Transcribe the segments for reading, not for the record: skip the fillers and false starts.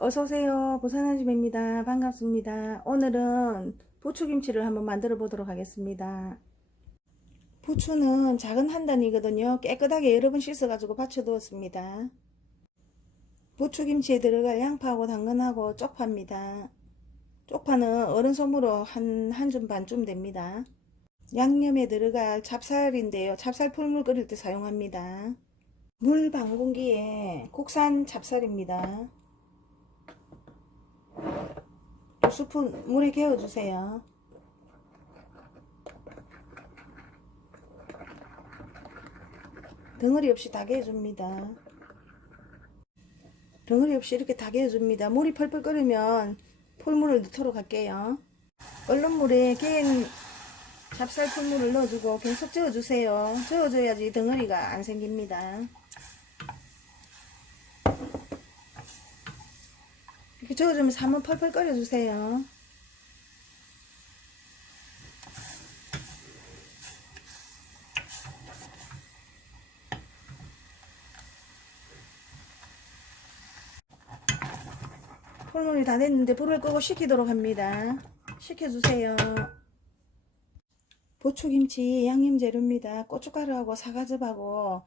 어서오세요. 부산아줌입니다. 반갑습니다. 오늘은 부추김치를 한번 만들어 보도록 하겠습니다. 부추는 작은 한 단이거든요. 깨끗하게 여러 번 씻어가지고 받쳐 두었습니다. 부추김치에 들어갈 양파하고 당근하고 쪽파입니다. 쪽파는 어른 솜으로 한 줌 반쯤 됩니다. 양념에 들어갈 찹쌀인데요. 찹쌀 풀물 끓일 때 사용합니다. 물 반 공기에 국산 찹쌀입니다. 2스푼 물에 개어주세요. 덩어리 없이 다 개어줍니다. 덩어리 없이 이렇게 다 개어줍니다. 물이 펄펄 끓으면 풀물을 넣도록 할게요. 얼른 물에 개인 찹쌀 풀물을 넣어주고 계속 저어주세요. 저어줘야지 덩어리가 안 생깁니다. 이렇게 저어주면서 한번 펄펄 끓여주세요. 풀물이 다 됐는데 불을 끄고 식히도록 합니다. 식혀주세요. 부추김치 양념 재료입니다. 고춧가루하고 사과즙하고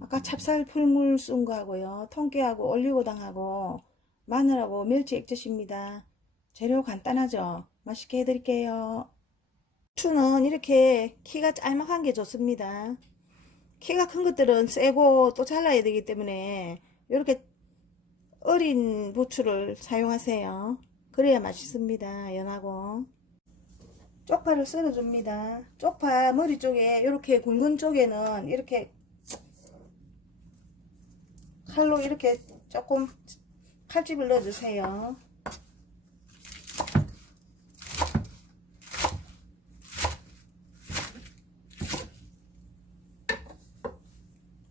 아까 찹쌀 풀물 쓴 거하고요. 통깨하고 올리고당하고 마늘하고 멸치 액젓입니다. 재료 간단하죠? 맛있게 해드릴게요. 부추는 이렇게 키가 짤막한 게 좋습니다. 키가 큰 것들은 세고 또 잘라야 되기 때문에 이렇게 어린 부추를 사용하세요. 그래야 맛있습니다. 연하고. 쪽파를 썰어줍니다. 쪽파 머리 쪽에 이렇게 굵은 쪽에는 이렇게 칼로 이렇게 조금 칼집을 넣어주세요.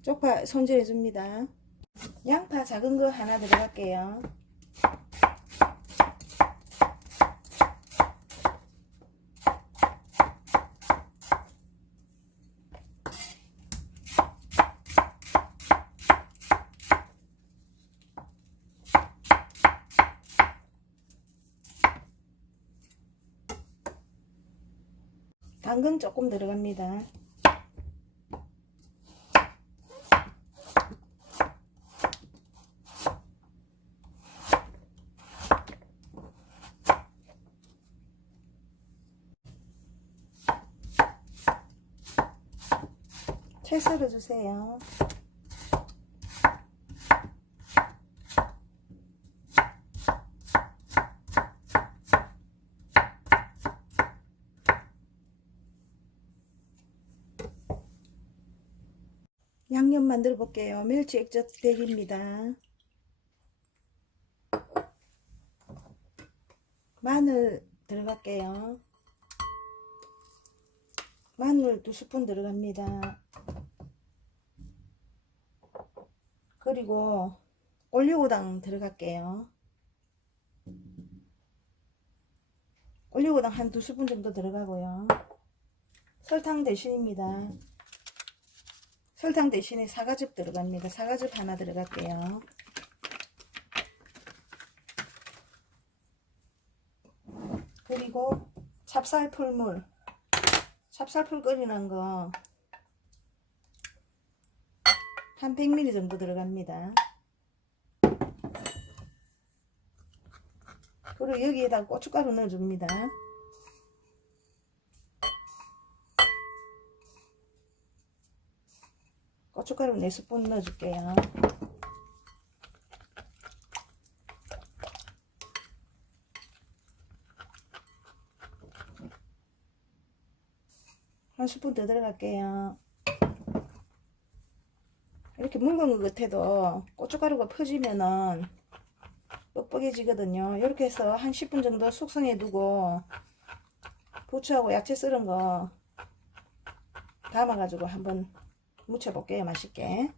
쪽파 손질해줍니다. 양파 작은 거 하나 들어갈게요. 당근 조금 들어갑니다. 채 썰어주세요. 양념 만들어 볼게요. 멸치 액젓 100입니다. 마늘 들어갈게요. 마늘 2스푼 들어갑니다. 그리고 올리고당 들어갈게요. 올리고당 한 2스푼 정도 들어가고요. 설탕 대신입니다. 설탕 대신에 사과즙 들어갑니다. 사과즙 하나 들어갈게요. 그리고 찹쌀풀물, 찹쌀풀 끓이는 거 한 100ml 정도 들어갑니다. 그리고 여기에다 고춧가루 넣어줍니다. 고춧가루 4스푼 넣어줄게요. 한 스푼 더 들어갈게요. 이렇게 묽은 것 같아도 고춧가루가 퍼지면은 뻑뻑해지거든요. 이렇게 해서 한 10분 정도 숙성해 두고 부추하고 야채 썰은 거 담아 가지고 한번 무쳐 볼게요. 맛있게.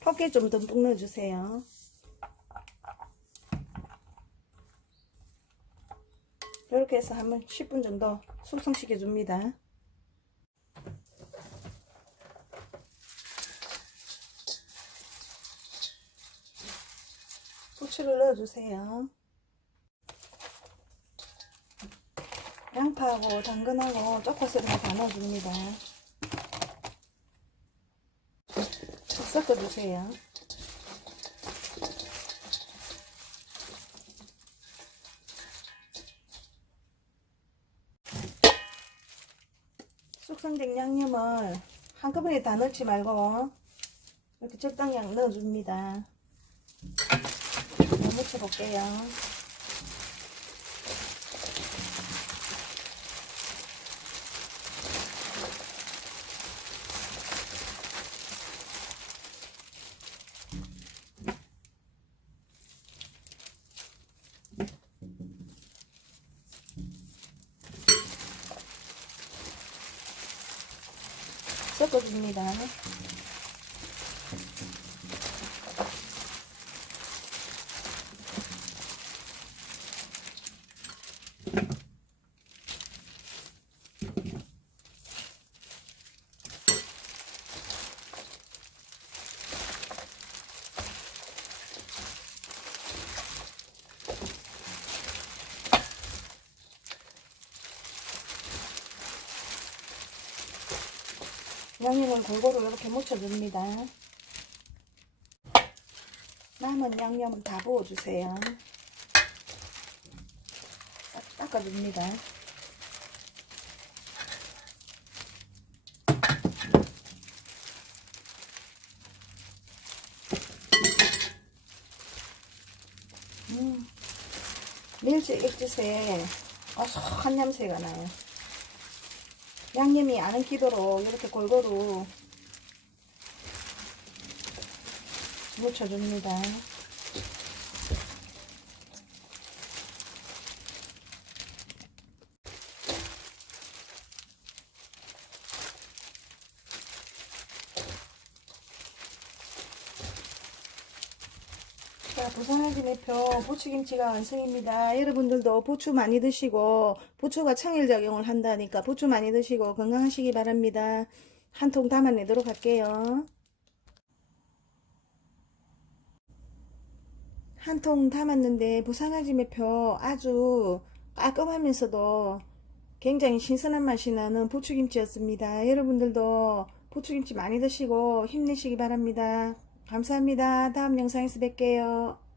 포깨 좀 듬뿍 넣어주세요. 이렇게 해서 한번 10분 정도 숙성시켜 줍니다. 고추를 넣어주세요. 양파하고 당근하고 쪽파스를 다 넣어줍니다. 섞어주세요. 숙성된 양념을 한꺼번에 다 넣지 말고 이렇게 적당량 넣어줍니다. 묻혀볼게요. 섞어줍니다. 양념을 골고루 이렇게 묻혀줍니다. 남은 양념은 다 부어주세요. 싹 닦아줍니다. 멸치 액젓에 어수한 냄새가 나요. 양념이 안 엉키도록 이렇게 골고루 묻혀줍니다. 자, 부산의 대표 부추김치가 완성입니다. 여러분들도 부추 많이 드시고, 부추가 청일작용을 한다니까 부추 많이 드시고 건강하시기 바랍니다. 한 통 담아내도록 할게요. 한 통 담았는데 부산아지 매표 아주 깔끔하면서도 굉장히 신선한 맛이 나는 부추김치였습니다. 여러분들도 부추김치 많이 드시고 힘내시기 바랍니다. 감사합니다. 다음 영상에서 뵐게요.